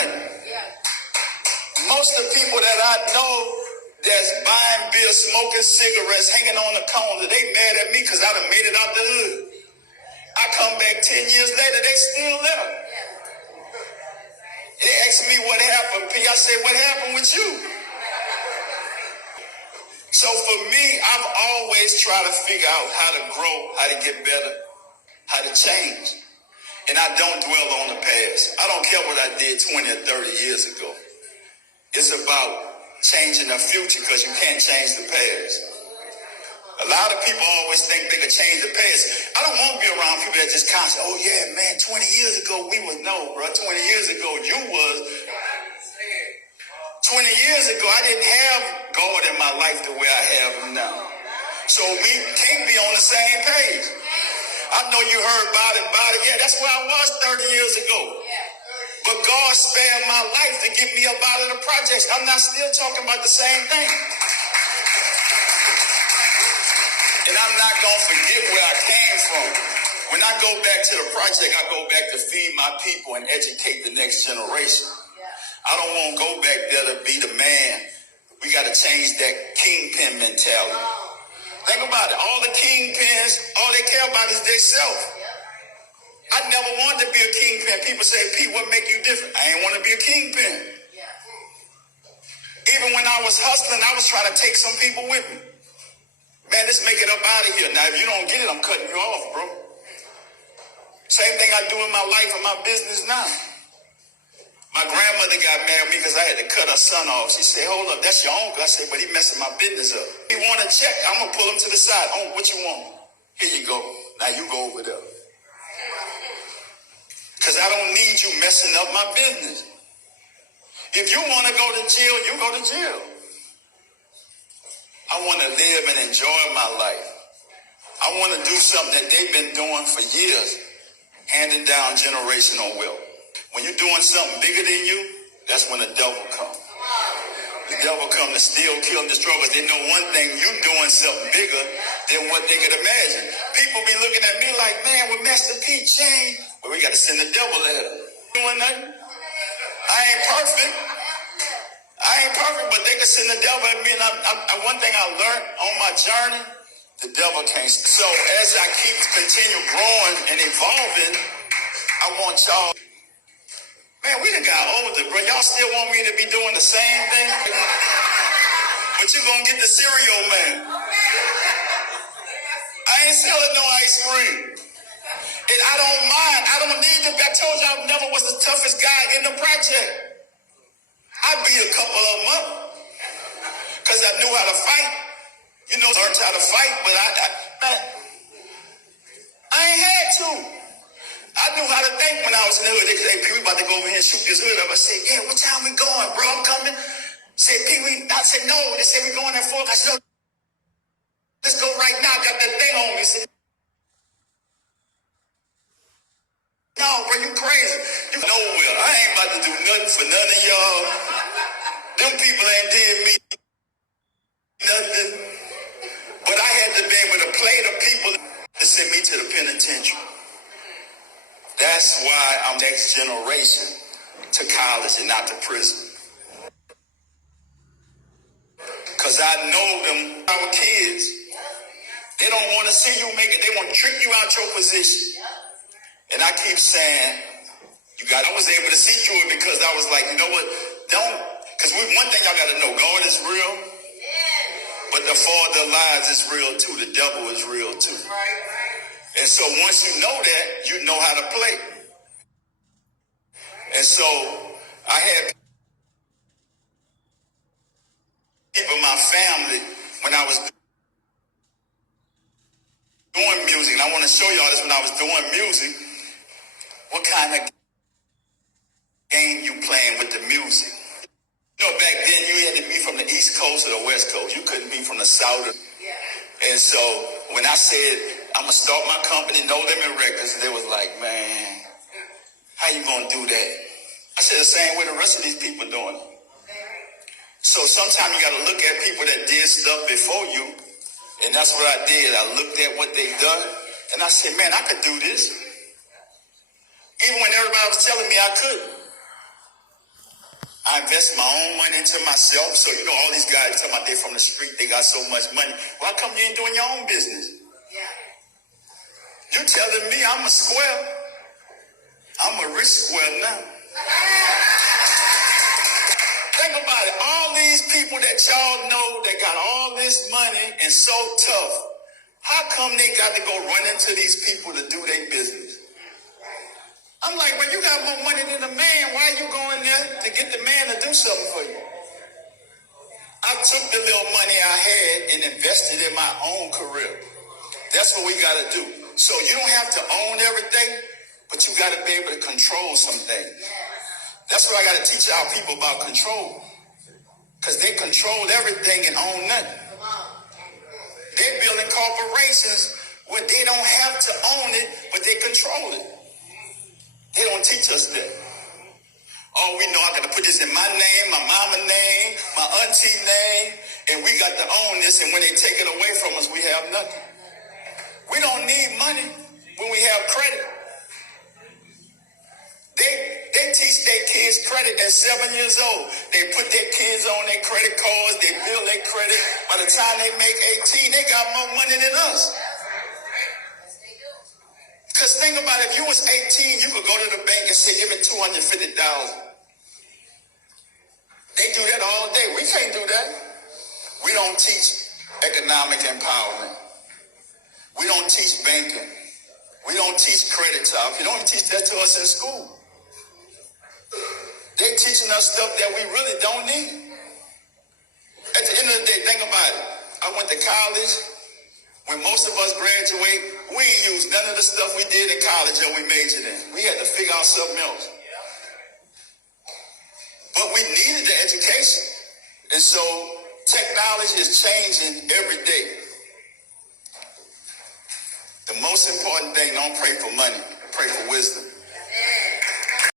nothing. Most of the people that I know that's buying beer, smoking cigarettes, hanging on the corner, they mad at me because I done made it out the hood. I come back 10 years later, they still there. They ask me what happened, P. I say, what happened with you? So for me, I've always tried to figure out how to grow, how to get better, how to change. And I don't dwell on the past. I don't care what I did 20 or 30 years ago. It's about changing the future because you can't change the past. A lot of people always think they can change the past. I don't want to be around people that just constantly, oh yeah, man, 20 years ago we was, no, bro, 20 years ago you was. 20 years ago I didn't have God in my life the way I have him now. So we can't be on the same page. I know you heard about it. Yeah, that's where I was 30 years ago. But God spared my life to get me up out of the projects. I'm not still talking about the same thing. And I'm not going to forget where I came from. When I go back to the project, I go back to feed my people and educate the next generation. I don't want to go back there to be the man. We got to change that kingpin mentality. Think about it. All the kingpins, all they care about is themselves. I never wanted to be a kingpin. People say, Pete, what make you different? I ain't want to be a kingpin. Even when I was hustling, I was trying to take some people with me. Man, let's make it up out of here. Now, if you don't get it, I'm cutting you off, bro. Same thing I do in my life and my business now. My grandmother got mad at me because I had to cut her son off. She said, hold up, that's your uncle. I said, but he messing my business up. He want a check, I'm going to pull him to the side. Oh, what you want? Here you go. Now you go over there. Because I don't need you messing up my business. If you want to go to jail, you go to jail. I want to live and enjoy my life. I want to do something that they've been doing for years, handing down generational wealth. When you're doing something bigger than you, that's when the devil comes. The devil comes to steal, kill, and destroy, but they know one thing, you're doing something bigger than what they could imagine. People be looking at me like, man, with Master P changed. Well, we got to send the devil at her. Doing nothing. I ain't perfect, but they can send the devil at me. And one thing I learned on my journey, the devil can't. So as I continue growing and evolving, I want y'all. Man, we done got older, bro. Y'all still want me to be doing the same thing? But you gonna get the cereal, man. I ain't selling no ice cream. And I don't mind. I don't need to. I told you I never was the toughest guy in the project. I beat a couple of them up. Because I knew how to fight. You know, learned how to fight, but I ain't had to. I knew how to think when I was in the hood. They said, hey, we about to go over here and shoot this hood up. I said, yeah, what time we going, bro? I'm coming. Said, I said, no. They said, we going at 4 o'clock. I said, no, let's go right now. I got that thing on me. Said, no, bro, you crazy. You nowhere. I ain't about to do nothing for none of y'all. Them people ain't did me nothing. But I had to be able to play the people to send me to the penitentiary. That's why I'm next generation to college and not to prison. Because I know them, our kids, they don't want to see you make it. They want to trick you out your position. And I keep saying, I was able to see through it because I was like, you know what, because one thing y'all got to know, God is real, but the father of lies is real too. The devil is real too. And so once you know that, you know how to play. And so I had people in my family when I was doing music, and I want to show y'all this when I was doing music, what kind of game you playing with the music. You know, back then you had to be from the East Coast or the West Coast. You couldn't be from the South. And so when I said, I'm going to start my company, No Limit Records, they was like, man, how you going to do that? I said, the same way the rest of these people doing it. So sometimes you got to look at people that did stuff before you. And that's what I did. I looked at what they done. And I said, man, I could do this. Even when everybody was telling me I couldn't. I invest my own money into myself. So, all these guys talking about they from the street, they got so much money. Why come you ain't doing your own business? You telling me I'm a square? I'm a rich square now. Think about it. All these people that y'all know that got all this money and so tough, how come they got to go run into these people to do their business? I'm like, when you got more money than a man, why are you going there to get the man to do something for you? I took the little money I had and invested in my own career. That's what we got to do. So you don't have to own everything, but you got to be able to control some things. That's what I got to teach our people about control. Because they control everything and own nothing. They're building corporations where they don't have to own it, but they control it. They don't teach us that. Oh, we know I got to put this in my name, my mama name, my auntie name, and we got to own this, and when they take it away from us, we have nothing. We don't need money when we have credit. They teach their kids credit at 7 years old. They put their kids on their credit cards, they build their credit. By the time they make 18, they got more money than us. Because think about it, if you was 18, you could go to the bank and say, give me $250,000. They do that all day. We can't do that. We don't teach economic empowerment. We don't teach banking. We don't teach credit to us. You don't teach that to us in school. They're teaching us stuff that we really don't need. At the end of the day, think about it. I went to college. When most of us graduate, we ain't used none of the stuff we did in college that we majored in. We had to figure out something else. But we needed the education. And so technology is changing every day. The most important thing, don't pray for money, pray for wisdom.